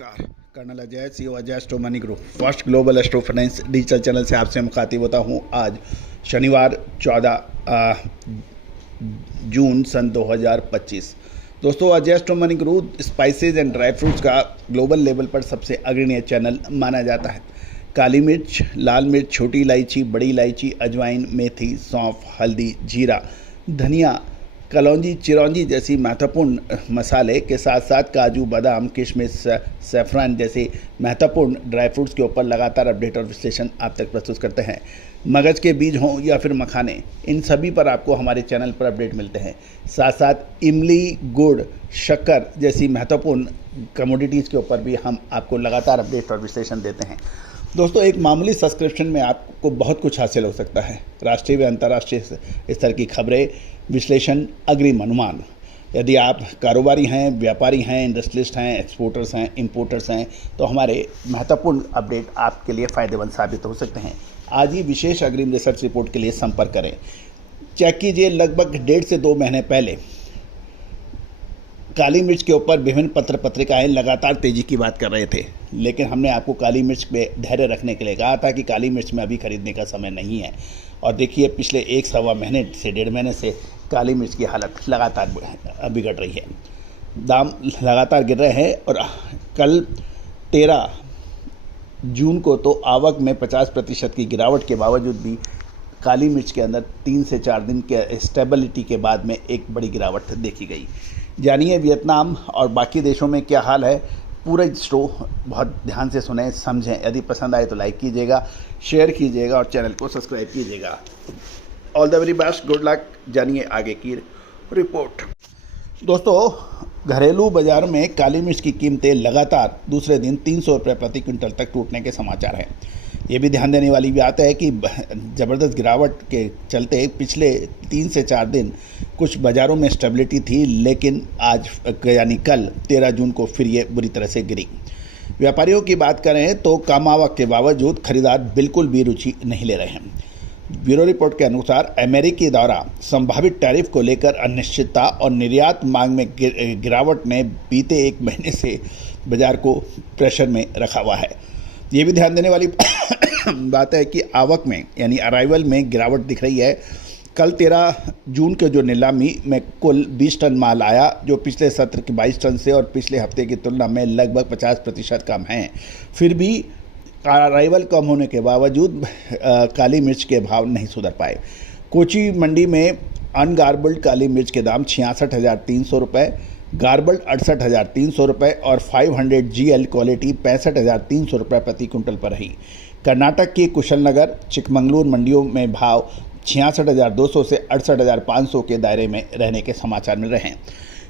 नमस्कार, colonel Ajay CO Ajay astro money group first global astro finance digital channel से आपसे मुखातिब होता हूँ। आज शनिवार 14 जून सन 2025। दोस्तों, Ajay astro money group spices and dry fruits का ग्लोबल लेवल पर सबसे अग्रणी चैनल माना जाता है। काली मिर्च, लाल मिर्च, छोटी इलायची, बड़ी इलायची, अजवाइन, मेथी, सौंफ, हल्दी, जीरा, धनिया, कलौंजी, चिरौंजी जैसी महत्वपूर्ण मसाले के साथ साथ काजू, बादाम, किशमिश, सैफरान जैसे महत्वपूर्ण ड्राई फ्रूट्स के ऊपर लगातार अपडेट और विश्लेषण आप तक प्रस्तुत करते हैं। मगज के बीज हों या फिर मखाने, इन सभी पर आपको हमारे चैनल पर अपडेट मिलते हैं। साथ साथ इमली, गुड़, शक्कर जैसी महत्वपूर्ण कमोडिटीज़ के ऊपर भी हम आपको लगातार अपडेट और विश्लेषण देते हैं। दोस्तों, एक मामूली सब्सक्रिप्शन में आपको बहुत कुछ हासिल हो सकता है। राष्ट्रीय व अंतर्राष्ट्रीय स्तर की खबरें, विश्लेषण, अग्रिम अनुमान। यदि आप कारोबारी हैं, व्यापारी हैं, इंडस्ट्रियलिस्ट हैं, एक्सपोर्टर्स हैं, इंपोर्टर्स हैं, तो हमारे महत्वपूर्ण अपडेट आपके लिए फ़ायदेमंद साबित हो सकते हैं। आज ही विशेष अग्रिम रिसर्च रिपोर्ट के लिए संपर्क करें। चेक कीजिए, लगभग 1.5 से 2 महीने पहले काली मिर्च के ऊपर विभिन्न पत्र पत्रिकाएं लगातार तेजी की बात कर रहे थे, लेकिन हमने आपको काली मिर्च पे धैर्य रखने के लिए कहा था कि काली मिर्च में अभी खरीदने का समय नहीं है। और देखिए, पिछले 1-1.25 महीने से 1.5 महीने से काली मिर्च की हालत लगातार बिगड़ रही है। दाम लगातार गिर रहे हैं और कल 13 जून को तो आवक में 50% की गिरावट के बावजूद भी काली मिर्च के अंदर 3 से 4 दिन के स्टेबिलिटी के बाद में एक बड़ी गिरावट देखी गई। जानिए वियतनाम और बाकी देशों में क्या हाल है। पूरा शो बहुत ध्यान से सुने, समझें। यदि पसंद आए तो लाइक कीजिएगा, शेयर कीजिएगा और चैनल को सब्सक्राइब कीजिएगा। All the very best, good luck. जानिए आगे की रिपोर्ट। दोस्तों, घरेलू बाजार में काली मिर्च की कीमतें लगातार दूसरे दिन 300 रुपये प्रति क्विंटल तक टूटने के समाचार हैं। ये भी ध्यान देने वाली बात है कि ज़बरदस्त गिरावट के चलते पिछले 3 से 4 दिन कुछ बाज़ारों में स्टेबिलिटी थी, लेकिन आज यानी कल 13 जून को फिर ये बुरी तरह से गिरी। व्यापारियों की बात करें तो कम आवक के बावजूद खरीदार बिल्कुल भी रुचि नहीं ले रहे हैं। ब्यूरो रिपोर्ट के अनुसार अमेरिकी द्वारा संभावित टैरिफ को लेकर अनिश्चितता और निर्यात मांग में गिरावट ने बीते 1 महीने से बाजार को प्रेशर में रखा हुआ है। ये भी ध्यान देने वाली बात है कि आवक में यानी अराइवल में गिरावट दिख रही है। कल 13 जून के जो नीलामी में कुल 20 टन माल आया, जो पिछले सत्र के 22 टन से और पिछले हफ्ते की तुलना में लगभग 50% कम है। फिर भी अराइवल कम होने के बावजूद काली मिर्च के भाव नहीं सुधर पाए। कोची मंडी में अनगार्बल्ड काली मिर्च के दाम 66,300 रुपये, गार्बल्ड 68,300 रुपये और 500 GL क्वालिटी 65,300 रुपये प्रति क्विंटल पर रही। कर्नाटक की कुशलनगर, चिकमंगलूर मंडियों में भाव 66,200 से 68,500 के दायरे में रहने के समाचार मिल रहे हैं।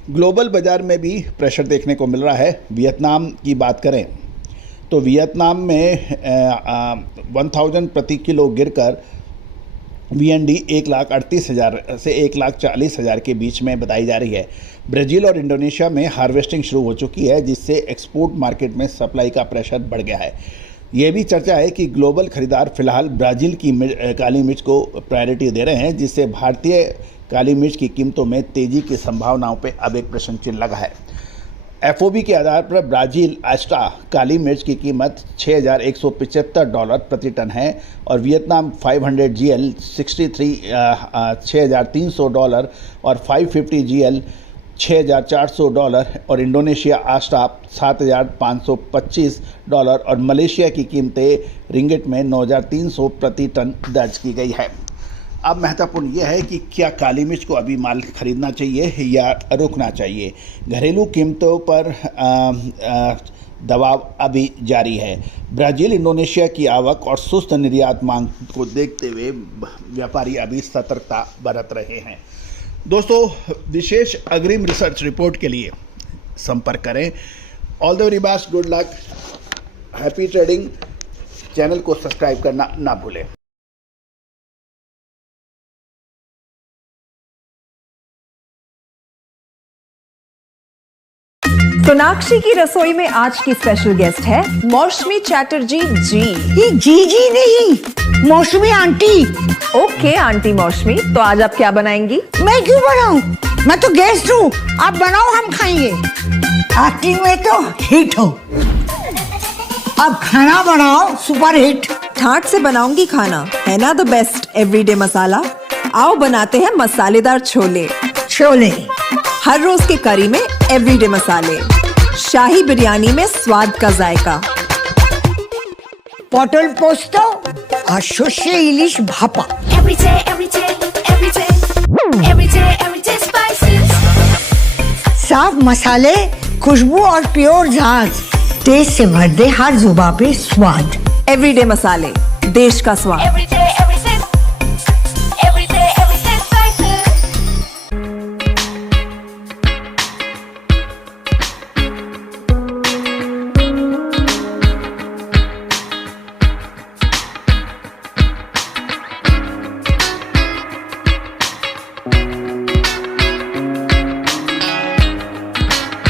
ग्लोबल बाज़ार में भी प्रेशर देखने को मिल रहा है। वियतनाम की बात करें तो वियतनाम में 1000 प्रति किलो गिरकर VND 1,38,000 से 1,40,000 के बीच में बताई जा रही है। ब्राज़ील और इंडोनेशिया में हार्वेस्टिंग शुरू हो चुकी है, जिससे एक्सपोर्ट मार्केट में सप्लाई का प्रेशर बढ़ गया है। ये भी चर्चा है कि ग्लोबल खरीदार फिलहाल ब्राज़ील की काली मिर्च को प्रायोरिटी दे रहे हैं, जिससे भारतीय काली मिर्च की कीमतों में तेज़ी की संभावनाओं पर अब एक प्रश्न चिन्ह लगा है। FOB के आधार पर ब्राज़ील आस्टा काली मिर्च की कीमत $6,175 प्रति टन है और वियतनाम 500 GL 6,300 और 550 GL $6,400 और इंडोनेशिया आस्टा $7,525 और मलेशिया की कीमतें रिंगिट में 9,300 प्रति टन दर्ज की गई है। अब महत्वपूर्ण यह है कि क्या काली मिर्च को अभी माल खरीदना चाहिए या रुकना चाहिए। घरेलू कीमतों पर दबाव अभी जारी है। ब्राज़ील, इंडोनेशिया की आवक और सुस्त निर्यात मांग को देखते हुए व्यापारी अभी सतर्कता बरत रहे हैं। दोस्तों, विशेष अग्रिम रिसर्च रिपोर्ट के लिए संपर्क करें। All the very best, good luck, happy trading. Channel को सब्सक्राइब करना ना भूलें। सोनाक्षी की रसोई में आज की स्पेशल गेस्ट है मौसमी चैटर्जी जी। ये जी नहीं, मौसमी आंटी। ओके आंटी मौसमी, तो आज आप क्या बनाएंगी? मैं क्यों बनाऊं? मैं तो गेस्ट हूँ, आप बनाओ, हम खाएंगे। एक्टिंग में तो हिट हो। अब खाना बनाओ सुपर हिट। ठाट से बनाऊंगी खाना, है ना द बेस्ट एवरीडे मसाला। आओ बनाते हैं मसालेदार छोले। छोले, हर रोज के करी में एवरीडे मसाले, शाही बिरयानी में स्वाद का जायका। পটল পোস্ত আর সর্ষে ইলিশ ভাপা। Every day, every day, every day, every day, every day spices. साफ मसाले, खुशबू और प्योर झांझ, टेस्ट से भर दे हर जुबान पे स्वाद। एवरीडे मसाले, देश का स्वाद। Every